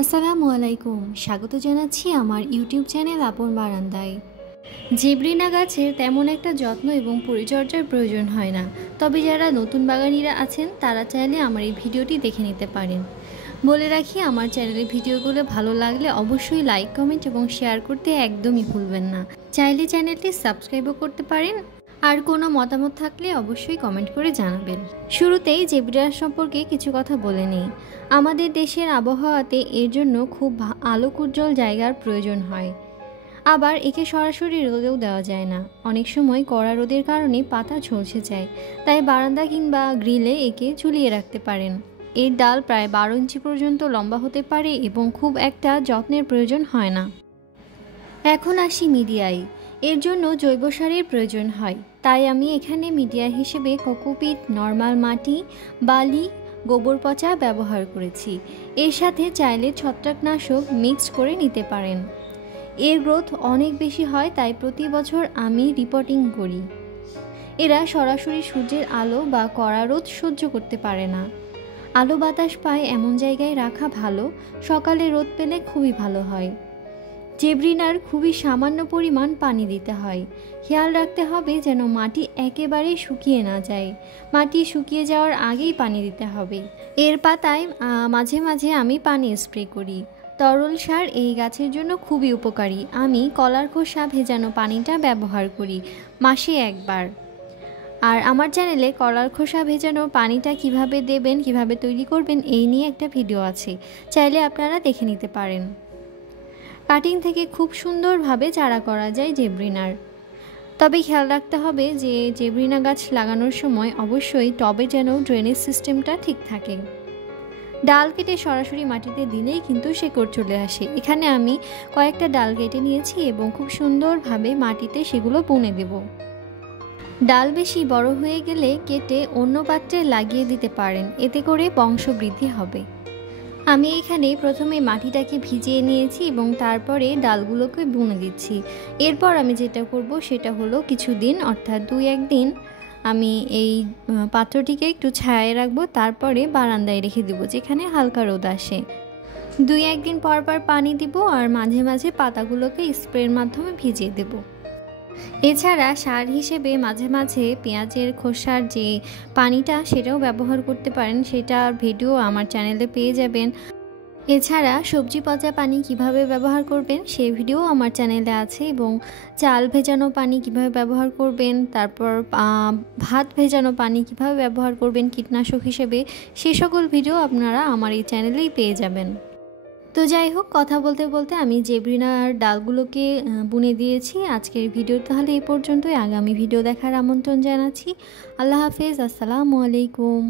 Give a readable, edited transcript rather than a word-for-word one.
আসসালামু আলাইকুম। স্বাগত জানাচ্ছি আমার ইউটিউব চ্যানেল আপন বারান্দায়। জেব্রিনা গাছের তেমন একটা যত্ন এবং পরিচর্যার প্রয়োজন হয় না, তবে যারা নতুন বাগানিরা আছেন তারা চাইলে আমার এই ভিডিওটি দেখে নিতে পারেন। বলে রাখি, আমার চ্যানেলের ভিডিওগুলো ভালো লাগলে অবশ্যই লাইক, কমেন্ট এবং শেয়ার করতে একদমই ভুলবেন না। চাইলে চ্যানেলটি সাবস্ক্রাইবও করতে পারেন। আর কোনো মতামত থাকলে অবশ্যই কমেন্ট করে জানাবেন। শুরুতেই জেব্রিনা সম্পর্কে কিছু কথা বলে নিই। আমাদের দেশের আবহাওয়াতে এর জন্য খুব আলোক উজ্জ্বল জায়গার প্রয়োজন হয়। আবার একে সরাসরি রোদেও দেওয়া যায় না, অনেক সময় কড়া রোদের কারণে পাতা ঝলসে যায়, তাই বারান্দা কিংবা গ্রিলে একে ঝুলিয়ে রাখতে পারেন। এর ডাল প্রায় 12 ইঞ্চি পর্যন্ত লম্বা হতে পারে এবং খুব একটা যত্নের প্রয়োজন হয় না। এখন আসি মিডিয়ায়। এর জন্য জৈব সারের প্রয়োজন হয়, তাই আমি এখানে মিডিয়া হিসেবে কোকোপিট, নর্মাল মাটি, বালি, গোবর পচা ব্যবহার করেছি। এর সাথে চাইলে ছত্রাকনাশক মিক্স করে নিতে পারেন। এর গ্রোথ অনেক বেশি হয়, তাই প্রতি বছর আমি রিপোর্টিং করি। এরা সরাসরি সূর্যের আলো বা কড়া রোদ সহ্য করতে পারে না। আলো বাতাস পায় এমন জায়গায় রাখা ভালো, সকালে রোদ পেলে খুবই ভালো হয়। জেব্রিনার খুবই সামান্য পরিমাণ পানি দিতে হয়। খেয়াল রাখতে হবে যেন মাটি একেবারেই শুকিয়ে না যায়। মাটি শুকিয়ে যাওয়ার আগেই পানি দিতে হবে। এর পাতায় মাঝে মাঝে আমি পানি স্প্রে করি। তরল সার এই গাছের জন্য খুবই উপকারী। আমি কলার খোসা ভেজানো পানিটা ব্যবহার করি মাসে একবার। আর আমার চ্যানেলে কলার খোসা ভেজানো পানিটা কিভাবে দেবেন, কিভাবে তৈরি করবেন এই নিয়ে একটা ভিডিও আছে, চাইলে আপনারা দেখে নিতে পারেন। কাটিং থেকে খুব সুন্দরভাবে চারা করা যায় জেব্রিনার। তবে খেয়াল রাখতে হবে যে জেব্রিনা গাছ লাগানোর সময় অবশ্যই টবে যেন ড্রেনেজ সিস্টেমটা ঠিক থাকে। ডাল কেটে সরাসরি মাটিতে দিলেই কিন্তু শেকড় চলে আসে। এখানে আমি কয়েকটা ডাল কেটে নিয়েছি এবং খুব সুন্দরভাবে মাটিতে সেগুলো বুনে দেব। ডাল বেশি বড় হয়ে গেলে কেটে অন্য পাত্রে লাগিয়ে দিতে পারেন, এতে করে বংশবৃদ্ধি হবে। আমি এখানে প্রথমে মাটিটাকে ভিজিয়ে নিয়েছি এবং তারপরে ডালগুলোকে বুনে দিচ্ছি। এরপর আমি যেটা করব সেটা হলো কিছুদিন, অর্থাৎ 2-1 দিন আমি এই পাত্রটিকে একটু ছায়ায় রাখবো, তারপরে বারান্দায় রেখে দেবো যেখানে হালকা রোদ আসে। 2-1 দিন পর পর পানি দিব আর মাঝে মাঝে পাতাগুলোকে স্প্রের মাধ্যমে ভিজিয়ে দেব। এছাড়া সার হিসেবে মাঝে মাঝে পেঁয়াজের খোসার যে পানিটা সেটাও ব্যবহার করতে পারেন, সেটার ভিডিও আমার চ্যানেলে পেয়ে যাবেন। এছাড়া সবজি পচা পানি কিভাবে ব্যবহার করবেন সেই ভিডিও আমার চ্যানেলে আছে, এবং চাল ভেজানো পানি কিভাবে ব্যবহার করবেন, তারপর ভাত ভেজানো পানি কিভাবে ব্যবহার করবেন কীটনাশক হিসেবে, সে সকল ভিডিও আপনারা আমার এই চ্যানেলেই পেয়ে যাবেন। তো যাই হোক, কথা বলতে বলতে আমি জেব্রিনার ডালগুলোকে বুনে দিয়েছি। আজকের ভিডিও তাহলে এই পর্যন্তই। আগামী ভিডিও দেখার আমন্ত্রণ জানাচ্ছি। আল্লাহ হাফেজ, আসসালামু আলাইকুম।